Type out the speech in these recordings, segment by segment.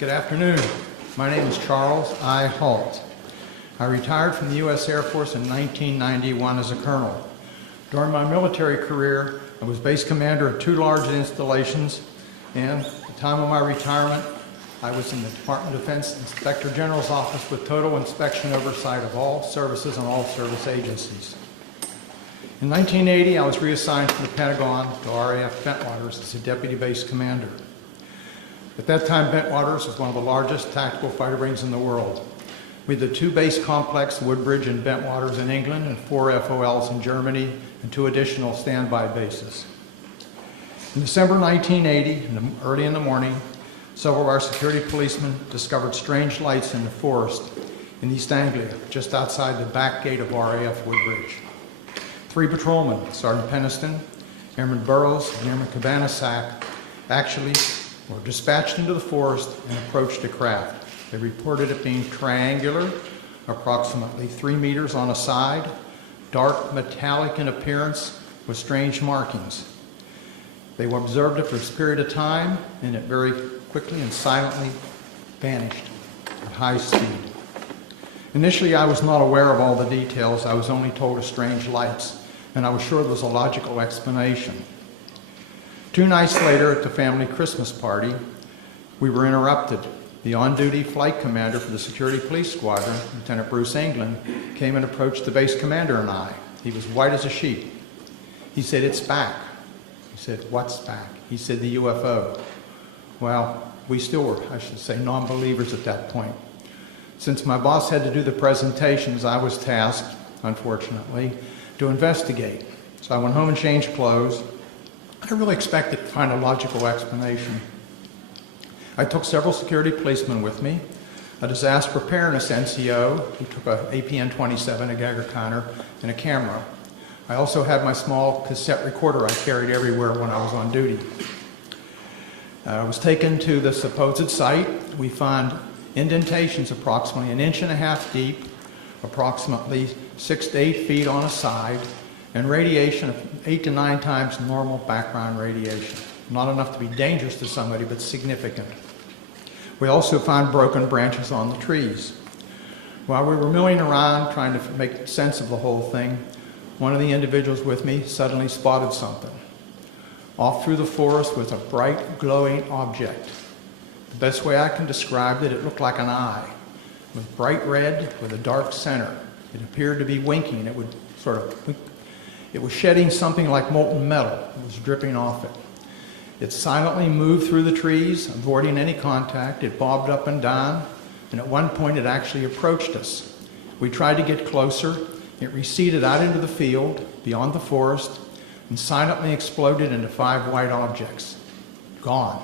Good afternoon. My name is Charles I. Halt. I retired from the U.S. Air Force in 1991 as a colonel. During my military career, I was base commander of 2 large installations, and at the time of my retirement, I was in the Department of Defense Inspector General's office with total inspection oversight of all services and all service agencies. In 1980, I was reassigned to the Pentagon to RAF Bentwaters as a deputy base commander. At that time, Bentwaters was one of the largest tactical fighter wings in the world. We had the 2 base complexes, Woodbridge and Bentwaters in England, and 4 FOLs in Germany, and 2 additional standby bases. In December 1980, early in the morning, several of our security policemen discovered strange lights in the forest in East Anglia, just outside the back gate of RAF Woodbridge. 3 patrolmen, Sergeant Peniston, Airman Burrows, and Airman Cabanasac, actually were dispatched into the forest and approached a craft. They reported it being triangular, approximately 3 meters on a side, dark metallic in appearance with strange markings. They were observed it for a period of time, and it very quickly and silently vanished at high speed. Initially, I was not aware of all the details. I was only told of strange lights, and I was sure there was a logical explanation. 2 nights later, at the family Christmas party, we were interrupted. The on-duty flight commander for the security police squadron, Lieutenant Bruce England, came and approached the base commander and I. He was white as a sheet. He said, "It's back." I said, "What's back?" He said, "The UFO." Well, we still were, I should say, non-believers at that point. Since my boss had to do the presentations, I was tasked, unfortunately, to investigate. So I went home and changed clothes. I really expected to find a logical explanation. I took several security policemen with me, a disaster preparedness NCO who took a APN-27, a Geiger counter, and a camera. I also had my small cassette recorder I carried everywhere when I was on duty. I was taken to the supposed site. We found indentations approximately 1.5 inches deep, approximately 6 to 8 feet on a side, and radiation of 8 to 9 times normal background radiation. Not enough to be dangerous to somebody, but significant. We also found broken branches on the trees. While we were milling around trying to make sense of the whole thing, one of the individuals with me suddenly spotted something. Off through the forest was a bright, glowing object. The best way I can describe it, it looked like an eye. It was bright red with a dark center. It appeared to be winking. It was shedding something like molten metal. It was dripping off it. It silently moved through the trees, avoiding any contact. It bobbed up and down, and at one point it actually approached us. We tried to get closer. It receded out into the field, beyond the forest, and silently exploded into 5 white objects. Gone.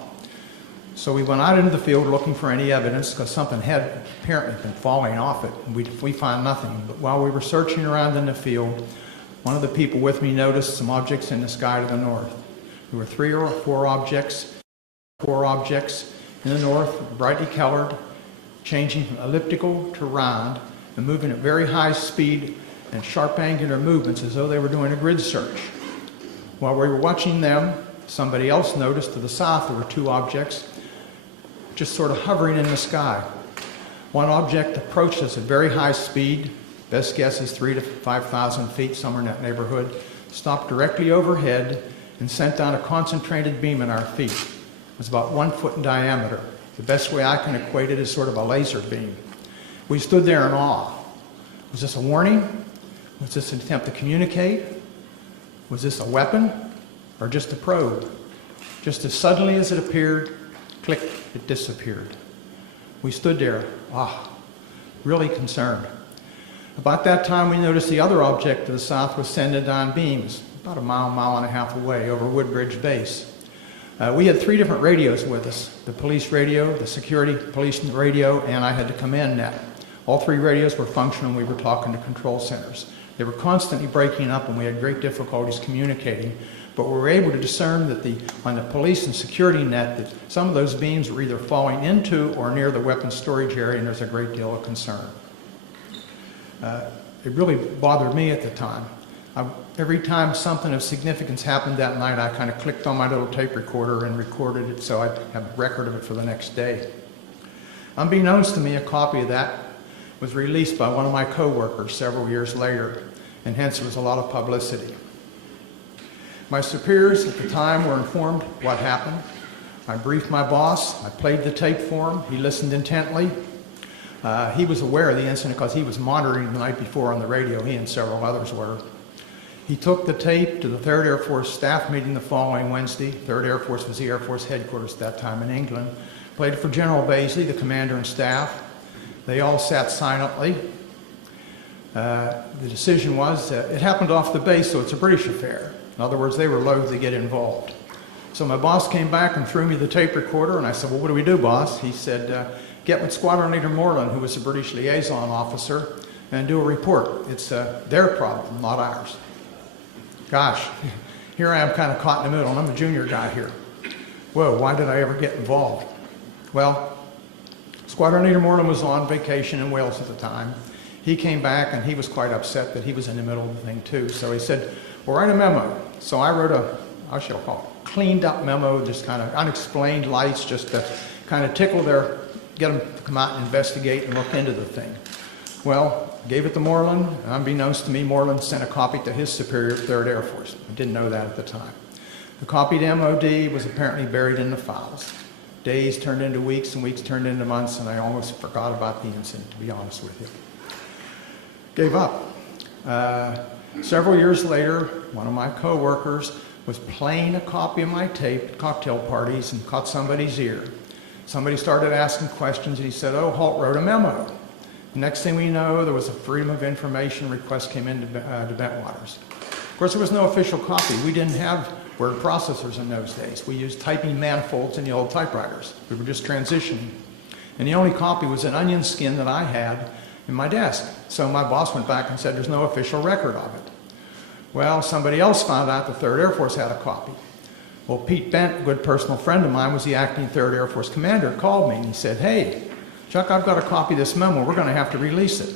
So we went out into the field looking for any evidence, because something had apparently been falling off it. We found nothing. But while we were searching around in the field, one of the people with me noticed some objects in the sky to the north. There were 3 or 4 objects in the north, brightly colored, changing from elliptical to round, and moving at very high speed and sharp angular movements as though they were doing a grid search. While we were watching them, somebody else noticed to the south there were 2 objects just sort of hovering in the sky. One object approached us at very high speed. Best guess is 3,000 to 5,000 feet, somewhere in that neighborhood, stopped directly overhead and sent down a concentrated beam at our feet. It was about 1 foot in diameter. The best way I can equate it is sort of a laser beam. We stood there in awe. Was this a warning? Was this an attempt to communicate? Was this a weapon or just a probe? Just as suddenly as it appeared, click, it disappeared. We stood there, really concerned. About that time, we noticed the other object to the south was sending down beams, about a mile and a half away over Woodbridge Base. We had 3 different radios with us, the police radio, the security police radio, and I had the command net. All 3 radios were functional. We were talking to control centers. They were constantly breaking up, and we had great difficulties communicating, but we were able to discern that on the police and security net that some of those beams were either falling into or near the weapons storage area, and there's a great deal of concern. It really bothered me at the time. Every time something of significance happened that night, I kind of clicked on my little tape recorder and recorded it so I'd have a record of it for the next day. Unbeknownst to me, a copy of that was released by one of my co-workers several years later, and hence there was a lot of publicity. My superiors at the time were informed what happened. I briefed my boss. I played the tape for him. He listened intently. He was aware of the incident because he was monitoring the night before on the radio. He and several others were. He took the tape to the 3rd Air Force staff meeting the following Wednesday. 3rd Air Force was the Air Force headquarters at that time in England. Played it for General Baisley, the commander and staff. They all sat silently. The decision was, it happened off the base, so it's a British affair. In other words, they were loath to get involved. So my boss came back and threw me the tape recorder, and I said, well, what do we do, boss? He said, get with Squadron Leader Moreland, who was the British liaison officer, and do a report. It's their problem, not ours. Gosh, here I am kind of caught in the middle, and I'm a junior guy here. Whoa, why did I ever get involved? Well, Squadron Leader Moreland was on vacation in Wales at the time. He came back, and he was quite upset that he was in the middle of the thing, too. So he said, well, write a memo. So I wrote a, I shall call it, cleaned up memo, just kind of unexplained lights, just to kind of tickle their, get them to come out and investigate and look into the thing. Well, gave it to Moreland, and unbeknownst to me, Moreland sent a copy to his superior, 3rd Air Force. I didn't know that at the time. The copy to MOD was apparently buried in the files. Days turned into weeks, and weeks turned into months, and I almost forgot about the incident, to be honest with you. Gave up. Several years later, one of my co-workers was playing a copy of my tape at cocktail parties and caught somebody's ear. Somebody started asking questions, and he said, oh, Halt wrote a memo. The next thing we know, there was a Freedom of Information request came into Bentwaters. Of course, there was no official copy. We didn't have word processors in those days. We used typing manifolds in the old typewriters. We were just transitioning. And the only copy was an onion skin that I had in my desk. So my boss went back and said, there's no official record of it. Well, somebody else found out the 3rd Air Force had a copy. Well, Pete Bent, a good personal friend of mine, was the acting 3rd Air Force commander, called me and he said, hey, Chuck, I've got a copy of this memo. We're going to have to release it.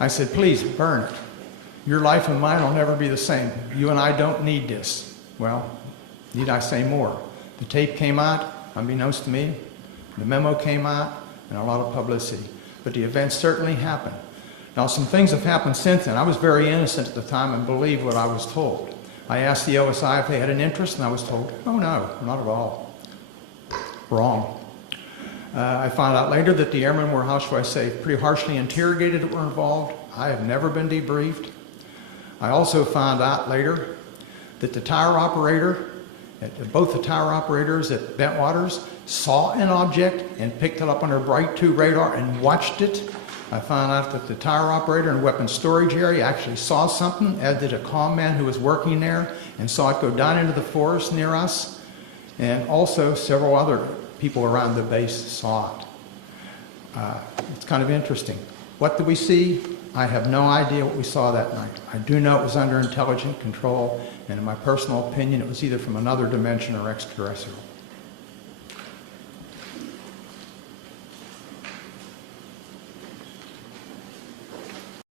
I said, please, burn it. Your life and mine will never be the same. You and I don't need this. Well, need I say more? The tape came out, unbeknownst to me. The memo came out, and a lot of publicity. But the event certainly happened. Now, some things have happened since then. I was very innocent at the time and believed what I was told. I asked the OSI if they had an interest, and I was told, oh, no, not at all. Wrong. I found out later that the airmen were, how shall I say, pretty harshly interrogated that were involved. I have never been debriefed. I also found out later that the tower operator, both the tower operators at Bentwaters, saw an object and picked it up on their Bright 2 radar and watched it. I found out that the tower operator in the weapons storage area actually saw something, as did a comm man who was working there, and saw it go down into the forest near us. And also several other people around the base saw it. It's kind of interesting. What did we see? I have no idea what we saw that night. I do know it was under intelligent control, and in my personal opinion, it was either from another dimension or extraterrestrial.